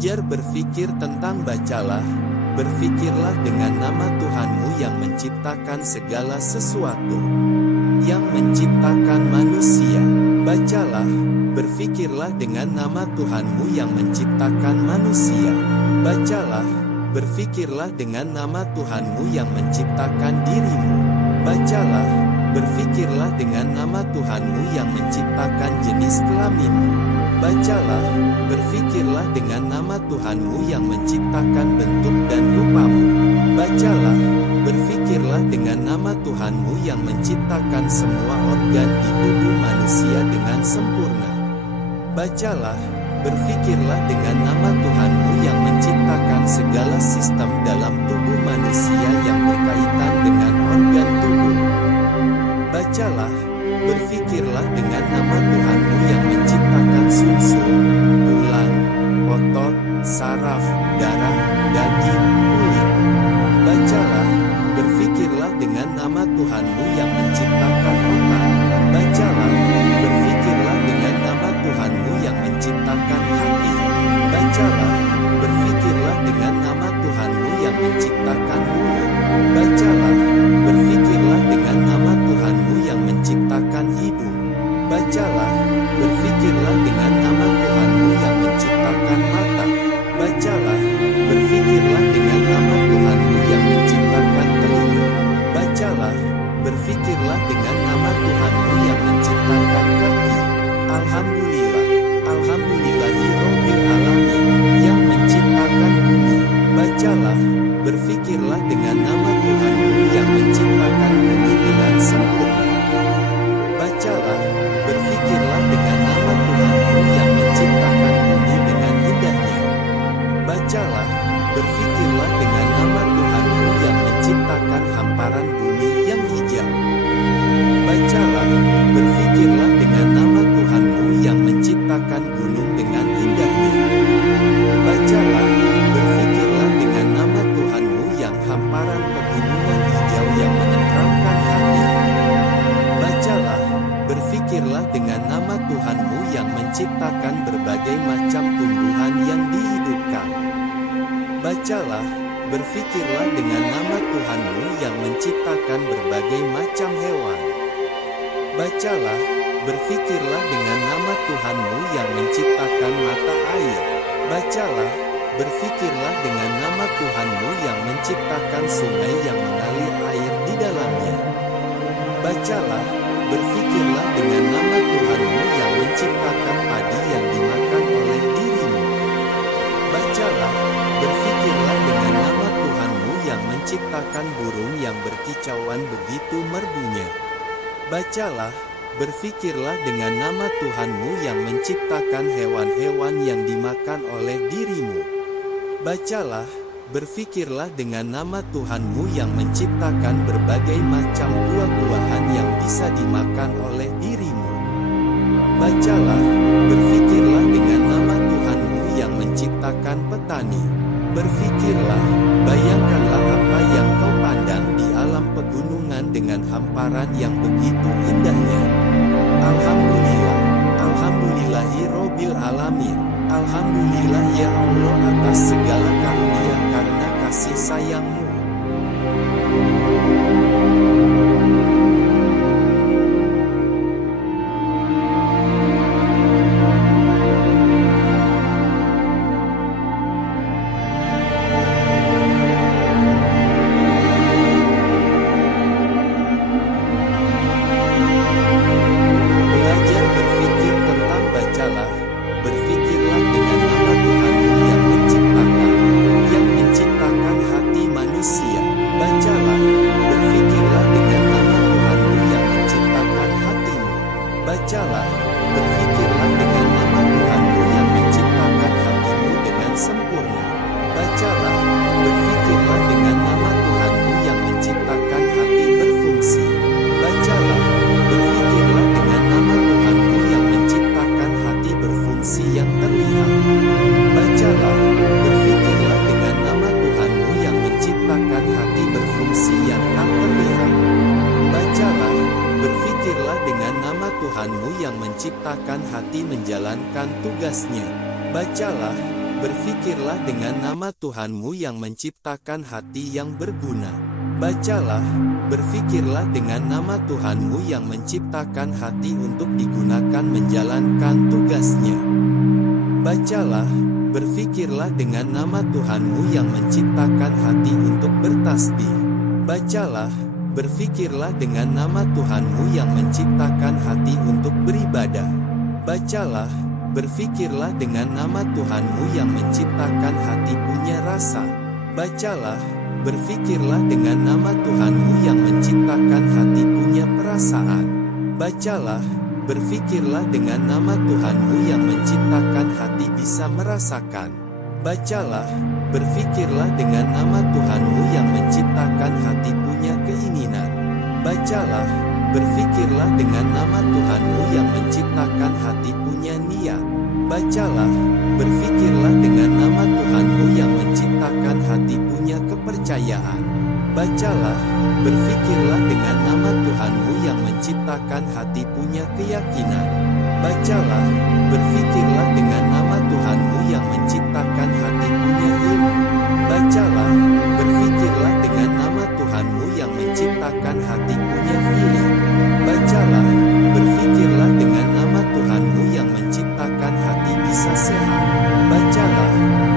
Belajar berpikir tentang bacalah, berpikirlah dengan nama Tuhanmu yang menciptakan segala sesuatu, yang menciptakan manusia. Bacalah, berpikirlah dengan nama Tuhanmu yang menciptakan manusia. Bacalah, berpikirlah dengan nama Tuhanmu yang menciptakan dirimu. Bacalah, berpikirlah dengan nama Tuhanmu yang menciptakan jenis kelaminmu. Bacalah, berpikirlah dengan nama Tuhanmu yang menciptakan bentuk dan rupamu. Bacalah, berpikirlah dengan nama Tuhanmu yang menciptakan semua organ di tubuh manusia dengan sempurna. Bacalah, berpikirlah dengan nama Tuhanmu yang menciptakan segala sistem dalam tubuh manusia yang berkaitan dengan organ tubuh. Bacalah, berpikirlah dengan nama Tuhanmu yang menciptakan sumsum, tulang, otot, saraf, darah, daging, kulit. Bacalah, berpikirlah dengan nama Tuhanmu yang menciptakan otak. Bacalah, berpikirlah dengan nama Tuhanmu yang menciptakan hati. Bacalah, berpikirlah dengan nama Tuhanmu yang menciptakan mulut. Bacalah, berpikirlah dengan nama Tuhanmu yang menciptakan hidung. Bacalah, berpikirlah dengan nama Tuhanmu yang menciptakan mata. Bacalah, berpikirlah dengan nama Tuhanmu yang menciptakan telinga. Bacalah, berpikirlah dengan nama Tuhanmu yang menciptakan kaki. Alhamdulillah, alhamdulillahirabbil alamin, yang menciptakan bumi. Bacalah, berpikirlah dengan nama Tuhanmu yang menciptakan bumi dengan sempurna. Bacalah, berpikirlah dengan nama Tuhanmu yang menciptakan bumi dengan indahnya. Bacalah, berpikirlah dengan nama Tuhanmu yang menciptakan hamparan bumi yang hijau. Bacalah, berpikirlah dengan nama Tuhanmu yang menciptakan gunung dengan indahnya. Bacalah, berpikirlah dengan nama Tuhanmu yang hamparan pegunungan hijau yang menenteramkan hati. Bacalah, berpikirlah dengan nama Tuhanmu yang menciptakan berbagai macam tumbuhan yang dihidupkan. Bacalah, berpikirlah dengan nama Tuhanmu yang menciptakan berbagai macam hewan. Bacalah, berpikirlah dengan nama Tuhanmu yang menciptakan mata air. Bacalah, berpikirlah dengan nama Tuhanmu yang menciptakan sungai yang mengalir air di dalamnya. Bacalah, berpikirlah dengan nama Tuhanmu yang menciptakan padi yang dimakan oleh dirimu. Bacalah, berpikirlah dengan nama Tuhanmu yang menciptakan burung yang berkicauan begitu merdunya. Bacalah, berpikirlah dengan nama Tuhanmu yang menciptakan hewan-hewan yang dimakan oleh dirimu. Bacalah, berpikirlah dengan nama Tuhanmu yang menciptakan berbagai macam buah-buahan yang bisa dimakan oleh dirimu. Bacalah, berpikirlah dengan nama Tuhanmu yang menciptakan petani. Berpikirlah, bayangkanlah apa yang kau pandang di alam pegunungan dengan hamparan yang begitu indahnya. Alhamdulillah, alhamdulillahirabbil alamin. Alhamdulillah ya Allah atas segala karunia karena kasih sayang-Mu. Belajar berpikir tentang bacalah, berpikirlah dengan nama Tuhanmu yang menciptakan hati manusia. Bacalah, berpikirlah dengan nama Tuhanmu yang menciptakan hatimu. Bacalah, berpikirlah dengan nama Tuhanmu yang menciptakan hatimu dengan sempurna. Bacalah, berpikirlah dengan nama Tuhanmu yang menciptakan hati berfungsi. Bacalah, berpikirlah dengan nama Tuhanmu yang menciptakan hati berfungsi yang terlihat. Bacalah, berpikirlah dengan nama Tuhanmu yang menciptakan hati berfungsi yang tak terlihat. Bacalah, berpikirlah dengan nama Tuhanmu yang menciptakan hati menjalankan tugasnya. Bacalah, berfikirlah dengan nama Tuhanmu yang menciptakan hati yang berguna. Bacalah, berfikirlah dengan nama Tuhanmu yang menciptakan hati untuk digunakan menjalankan tugasnya. Bacalah, berfikirlah dengan nama Tuhanmu yang menciptakan hati untuk bertasbih. Bacalah, berfikirlah dengan nama Tuhanmu yang menciptakan hati untuk beribadah. Bacalah, berfikirlah dengan nama Tuhanmu yang menciptakan hati punya rasa. Bacalah, berfikirlah dengan nama Tuhanmu yang menciptakan hati punya perasaan. Bacalah, berfikirlah dengan nama Tuhanmu yang menciptakan hati bisa merasakan. Bacalah, berfikirlah dengan nama Tuhanmu yang menciptakan hati punya keinginan. Bacalah, berfikirlah dengan nama Tuhanmu yang menciptakan hati punya niat. Bacalah, berfikirlah dengan nama Tuhanmu yang menciptakan hati punya kepercayaan. Bacalah, berfikirlah dengan nama Tuhanmu yang menciptakan hati punya keyakinan. Bacalah, berfikirlah dengan nama Tuhanmu yang menciptakan hati punya ilmu. Bacalah, berfikirlah dengan nama Tuhanmu yang menciptakan hati punya feeling. Bacalah, berfikirlah dengan nama Tuhanmu yang menciptakan hati bisa sehat. Bacalah,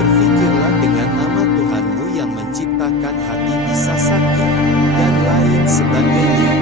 berfikirlah dengan nama Tuhanmu yang menciptakan hati bisa sakit, dan lain sebagainya.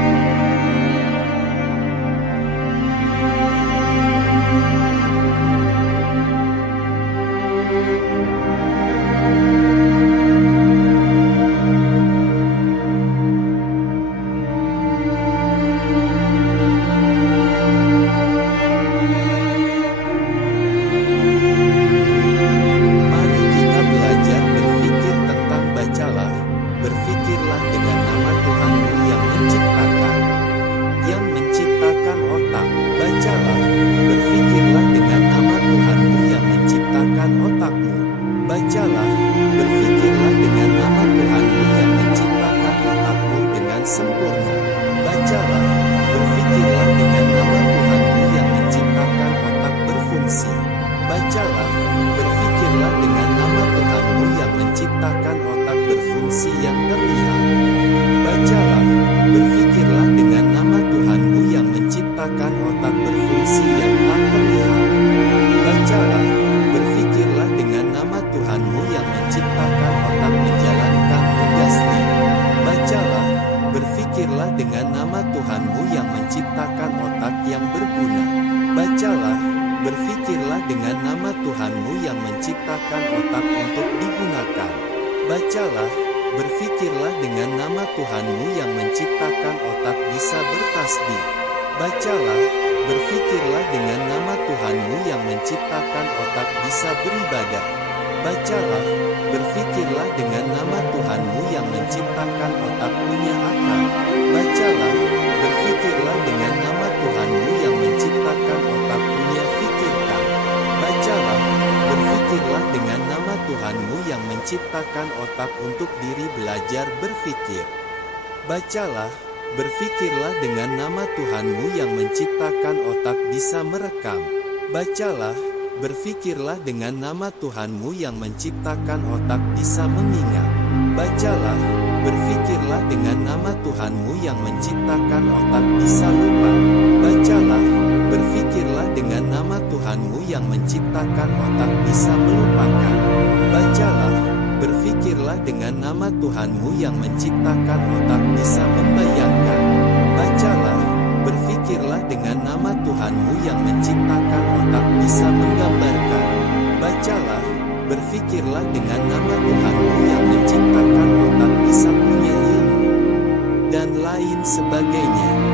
Berfikirlah dengan nama Tuhanmu yang menciptakan otak. Bacalah, berfikirlah dengan nama Tuhanmu yang menciptakan otakmu. Bacalah, berfikirlah dengan nama Tuhanmu yang menciptakan otakmu dengan sempurna. Bacalah, berfikirlah dengan nama Tuhanmu yang menciptakan otak berfungsi. Bacalah, berfikirlah dengan nama Tuhanmu yang menciptakan otak berfungsi yang terlihat. Bacalah, berfikirlah dengan nama Tuhanmu yang menciptakan otak berfungsi yang tak terlihat. Bacalah, berfikirlah dengan nama Tuhanmu yang menciptakan otak menjalankan tugasnya. Bacalah, berfikirlah dengan nama Tuhanmu yang menciptakan otak yang berguna. Bacalah, berfikirlah dengan nama Tuhanmu yang menciptakan otak untuk digunakan. Bacalah, berfikirlah dengan nama Tuhanmu yang menciptakan otak bisa bertasbih. Bacalah, berfikirlah dengan nama Tuhanmu yang menciptakan otak bisa beribadah. Bacalah, berfikirlah dengan nama Tuhanmu yang menciptakan otak punya akal. Bacalah, berfikirlah dengan nama Tuhanmu yang menciptakan otak punya fikirkan. Bacalah, berfikirlah dengan nama Tuhanmu yang menciptakan otak untuk diri belajar berfikir. Bacalah, berfikirlah dengan nama Tuhanmu yang menciptakan otak bisa merekam. Bacalah, berfikirlah dengan nama Tuhanmu yang menciptakan otak bisa mengingat. Bacalah, berfikirlah dengan nama Tuhanmu yang menciptakan otak bisa lupa. Bacalah, berfikirlah dengan nama Tuhanmu yang menciptakan otak bisa melupakan. Bacalah, berfikirlah dengan nama Tuhanmu yang menciptakan otak bisa membayangkan. Bacalah, berfikirlah dengan nama Tuhanmu yang menciptakan otak bisa menggambarkan. Bacalah, berfikirlah dengan nama Tuhanmu yang menciptakan otak bisa punya ilmu, dan lain sebagainya.